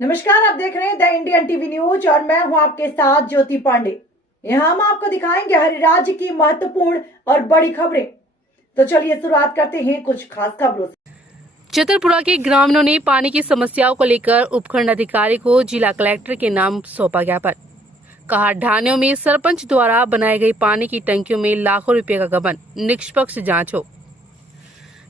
नमस्कार, आप देख रहे हैं द इंडियन टीवी न्यूज और मैं हूं आपके साथ ज्योति पांडे। यहां हम आपको दिखाएंगे हर राज्य की महत्वपूर्ण और बड़ी खबरें। तो चलिए शुरुआत करते हैं कुछ खास खबरों से। छतरपुरा के ग्रामीणों ने पानी की समस्याओं को लेकर उपखंड अधिकारी को जिला कलेक्टर के नाम सौंपा ज्ञापन। कहा, ढानियों में सरपंच द्वारा बनाई गई पानी की टंकियों में लाखों रुपए का गबन, निष्पक्ष जांच हो।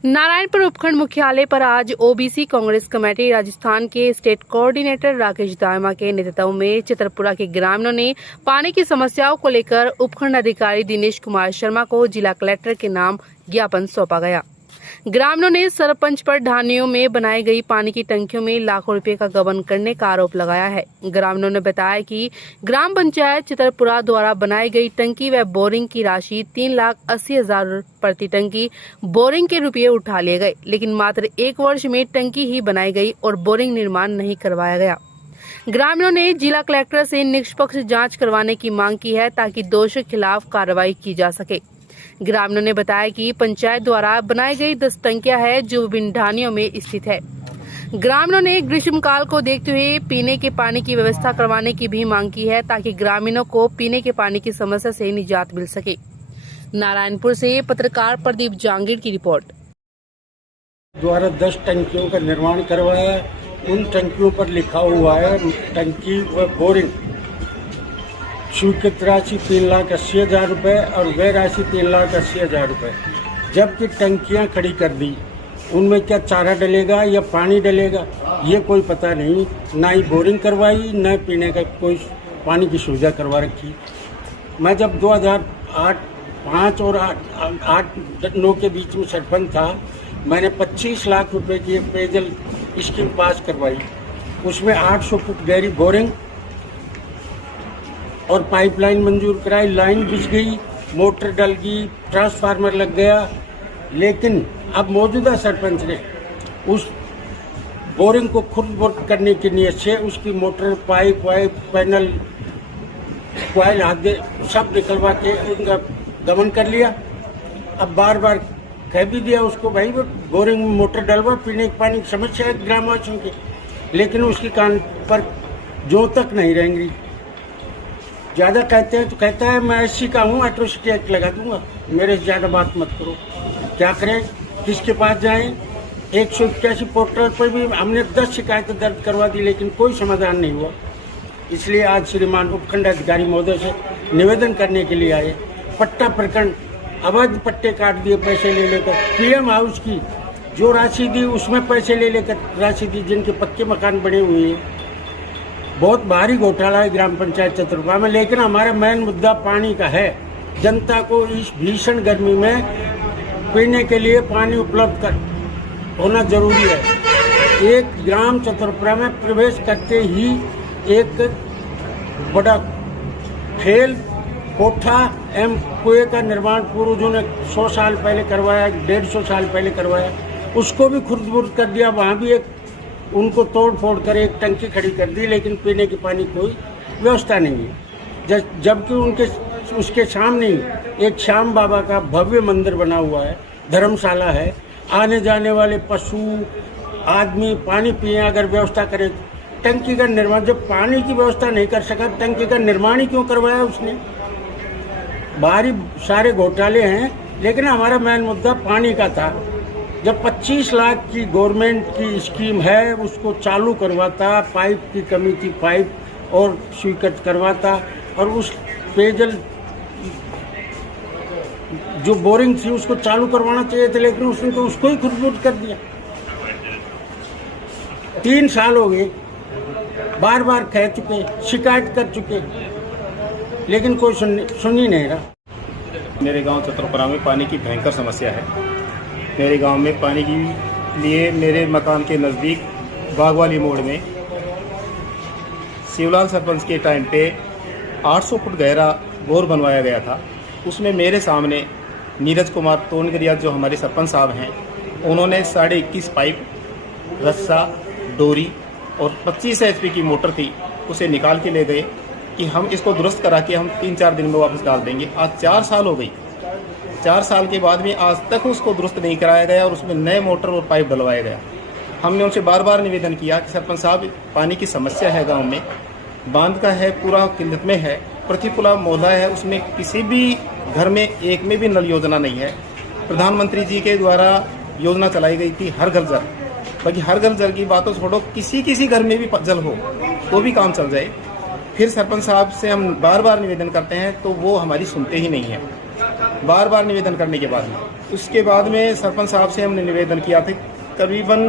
नारायणपुर उपखंड मुख्यालय पर आज ओबीसी कांग्रेस कमेटी राजस्थान के स्टेट कोऑर्डिनेटर राकेश दामा के नेतृत्व में छतरपुरा के ग्रामीणों ने पानी की समस्याओं को लेकर उपखंड अधिकारी दिनेश कुमार शर्मा को जिला कलेक्टर के नाम ज्ञापन सौंपा गया। ग्रामीणों ने सरपंच पर ढानियों में बनाई गई पानी की टंकियों में लाखों रुपए का गबन करने का आरोप लगाया है। ग्रामीणों ने बताया कि ग्राम पंचायत छतरपुरा द्वारा बनाई गई टंकी व बोरिंग की राशि 3,80,000 प्रति टंकी बोरिंग के रुपये उठा लिए गए, लेकिन मात्र 1 वर्ष में टंकी ही बनाई गई और बोरिंग निर्माण नहीं करवाया गया। ग्रामीणों ने जिला कलेक्टर से निष्पक्ष जाँच करवाने की मांग की है ताकि दोषियों के खिलाफ कार्रवाई की जा सके। ग्रामीणों ने बताया कि पंचायत द्वारा बनाई गई 10 टंकियां है जो विभिन्न ढानियों में स्थित है। ग्रामीणों ने ग्रीष्मकाल को देखते हुए पीने के पानी की व्यवस्था करवाने की भी मांग की है ताकि ग्रामीणों को पीने के पानी की समस्या से निजात मिल सके। नारायणपुर से पत्रकार प्रदीप जांगीर की रिपोर्ट। द्वारा 10 टंकियों का निर्माण करवाया। उन टंकियों पर लिखा हुआ है टंकी व बोरिंग स्वीकृत राशि 3,80,000 रुपये और वह राशि 3,80,000 रुपये। जबकि टंकियां खड़ी कर दी, उनमें क्या चारा डलेगा या पानी डलेगा ये कोई पता नहीं। ना ही बोरिंग करवाई, न पीने का कोई पानी की सुविधा करवा रखी। मैं जब 2008-5 और 8-9 के बीच में सरपंच था, मैंने 25 लाख रुपए की एक पेयजल स्कीम पास करवाई। उसमें 800 फुट गहरी बोरिंग और पाइपलाइन मंजूर कराई। लाइन बिछ गई, मोटर डल गई, ट्रांसफार्मर लग गया। लेकिन अब मौजूदा सरपंच ने उस बोरिंग को खुद बोर करने की नीयत से उसकी मोटर, पाइप पैनल, क्वाइल आदि सब निकलवा के उनका दमन कर लिया। अब बार बार कह भी दिया उसको, भाई वो बोरिंग में मोटर डलवा, पीने के पानी की समस्या है ग्रामवासियों की, लेकिन उसकी कान पर जो तक नहीं रहेंगी। ज़्यादा कहते हैं तो कहता है मैं एससी का हूँ, एट्रोसिटी एक्ट लगा दूंगा, मेरे से ज़्यादा बात मत करो। क्या करें, किसके पास जाएं? 181 पोर्टल पर भी हमने 10 शिकायतें दर्ज करवा दी, लेकिन कोई समाधान नहीं हुआ। इसलिए आज श्रीमान उपखंड अधिकारी महोदय से निवेदन करने के लिए आए। पट्टा प्रकरण, अवैध पट्टे काट दिए पैसे ले लेकर। पीएम हाउस की जो राशि दी उसमें पैसे ले लेकर राशि दी, जिनके पक्के मकान बने हुए हैं। बहुत भारी घोटाला है ग्राम पंचायत छतरपुरा में। लेकिन हमारा मेन मुद्दा पानी का है। जनता को इस भीषण गर्मी में पीने के लिए पानी उपलब्ध होना जरूरी है। एक ग्राम छतरपुरा में प्रवेश करते ही एक बड़ा फेल कोठा एवं कुएं का निर्माण पूर्वजों ने 100 साल पहले करवाया, 150 साल पहले करवाया, उसको भी खुर्द-बुर्द कर दिया। वहाँ भी एक उनको तोड़ फोड़ कर एक टंकी खड़ी कर दी, लेकिन पीने के पानी कोई व्यवस्था नहीं है। जबकि उसके सामने एक श्याम बाबा का भव्य मंदिर बना हुआ है, धर्मशाला है। आने जाने वाले पशु आदमी पानी पिए अगर व्यवस्था करे। टंकी का निर्माण, जब पानी की व्यवस्था नहीं कर सका, टंकी का निर्माण ही क्यों करवाया उसने? बाहरी सारे घोटाले हैं, लेकिन हमारा मेन मुद्दा पानी का था। जब 25 लाख की गवर्नमेंट की स्कीम है, उसको चालू करवाता, पाइप की कमी थी, पाइप और स्वीकृत करवाता, और उस पेयजल जो बोरिंग थी उसको चालू करवाना चाहिए था, लेकिन उसने तो उसको ही खुद कर दिया। 3 साल हो गए, बार बार कह चुके, शिकायत कर चुके, लेकिन कोई सुन ही नहीं रहा। मेरे गांव छतरपुरा में पानी की भयंकर समस्या है। मेरे गांव में पानी के लिए मेरे मकान के नज़दीक बागवाली मोड़ में शिवलाल सरपंच के टाइम पे 800 फुट गहरा बोर बनवाया गया था। उसमें मेरे सामने नीरज कुमार तोनगरिया जो हमारे सरपंच साहब हैं, उन्होंने 21.5 पाइप, रस्सा, डोरी और 25 HP की मोटर थी, उसे निकाल के ले गए कि हम इसको दुरुस्त करा के हम 3-4 दिन में वापस डाल देंगे। आज 4 साल हो गई। 4 साल के बाद भी आज तक उसको दुरुस्त नहीं कराया गया और उसमें नए मोटर और पाइप डलवाया गया। हमने उनसे बार बार निवेदन किया कि सरपंच साहब पानी की समस्या है गांव में, बांध का है, पूरा किल्लत में है, प्रतिपुला मोहल्ला है, उसमें किसी भी घर में एक में भी नल योजना नहीं है। प्रधानमंत्री जी के द्वारा योजना चलाई गई थी हर घर जल, बाकी हर घर जल की बात तो छोड़ो, किसी घर में भी जल हो तो भी काम चल जाए। फिर सरपंच साहब से हम बार बार निवेदन करते हैं तो वो हमारी सुनते ही नहीं है। बार बार निवेदन करने के बाद उसके बाद में सरपंच साहब से हमने निवेदन किया था करीबन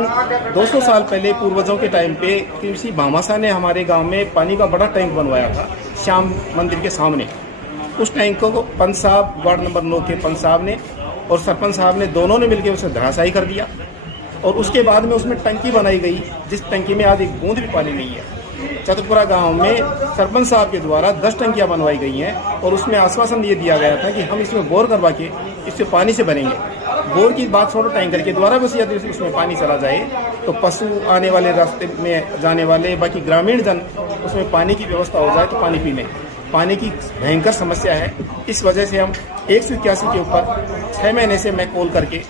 200 साल पहले पूर्वजों के टाइम पे किसी भामाशाह ने हमारे गांव में पानी का बड़ा टैंक बनवाया था श्याम मंदिर के सामने। उस टैंक को पंच साहब, वार्ड नंबर 9 के पंच साहब ने और सरपंच साहब ने दोनों ने मिलकर उसे धराशायी कर दिया। और उसके बाद में उसमें टंकी बनाई गई, जिस टंकी में आज एक बूंद भी पानी नहीं है। चतुरपुरा गांव में सरपंच साहब के द्वारा 10 टंकियां बनवाई गई हैं और उसमें आश्वासन ये दिया गया था कि हम इसमें बोर करवा के इससे पानी से भरेंगे। बोर की बात छोड़ो, टैंकर के द्वारा बस यदि उसमें पानी चला जाए तो पशु आने वाले रास्ते में जाने वाले बाकी ग्रामीण जन उसमें पानी की व्यवस्था हो जाए तो पानी पी लें। पानी की भयंकर समस्या है। इस वजह से हम 181 के ऊपर 6 महीने से मैं कॉल करके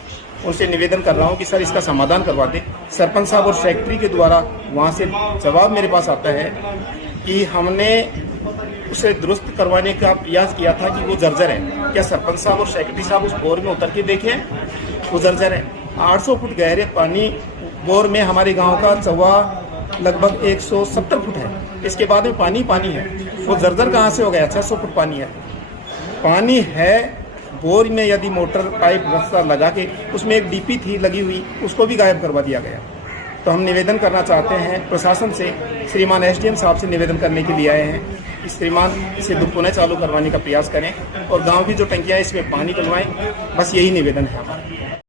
उनसे निवेदन कर रहा हूं कि सर इसका समाधान करवा दें। सरपंच साहब और सेक्रेटरी के द्वारा वहां से जवाब मेरे पास आता है कि हमने उसे दुरुस्त करवाने का प्रयास किया था कि वो जर्जर है। क्या सरपंच साहब और सेक्रेटरी साहब उस बोर में उतर के देखें? वो जर्जर है। 800 फुट गहरे पानी बोर में हमारे गाँव का चौवा लगभग 170 फुट है। इसके बाद में पानी है। वो जर्जर कहाँ से हो गया? 600 फुट पानी है। बोर में यदि मोटर पाइप रास्ता लगा के उसमें एक डीपी थी लगी हुई, उसको भी गायब करवा दिया गया। तो हम निवेदन करना चाहते हैं प्रशासन से, श्रीमान एसडीएम साहब से निवेदन करने के लिए आए हैं कि श्रीमान इसे दुरुस्त चालू करवाने का प्रयास करें और गांव की जो टंकियां इसमें पानी डलवाएं। बस यही निवेदन है हमारा।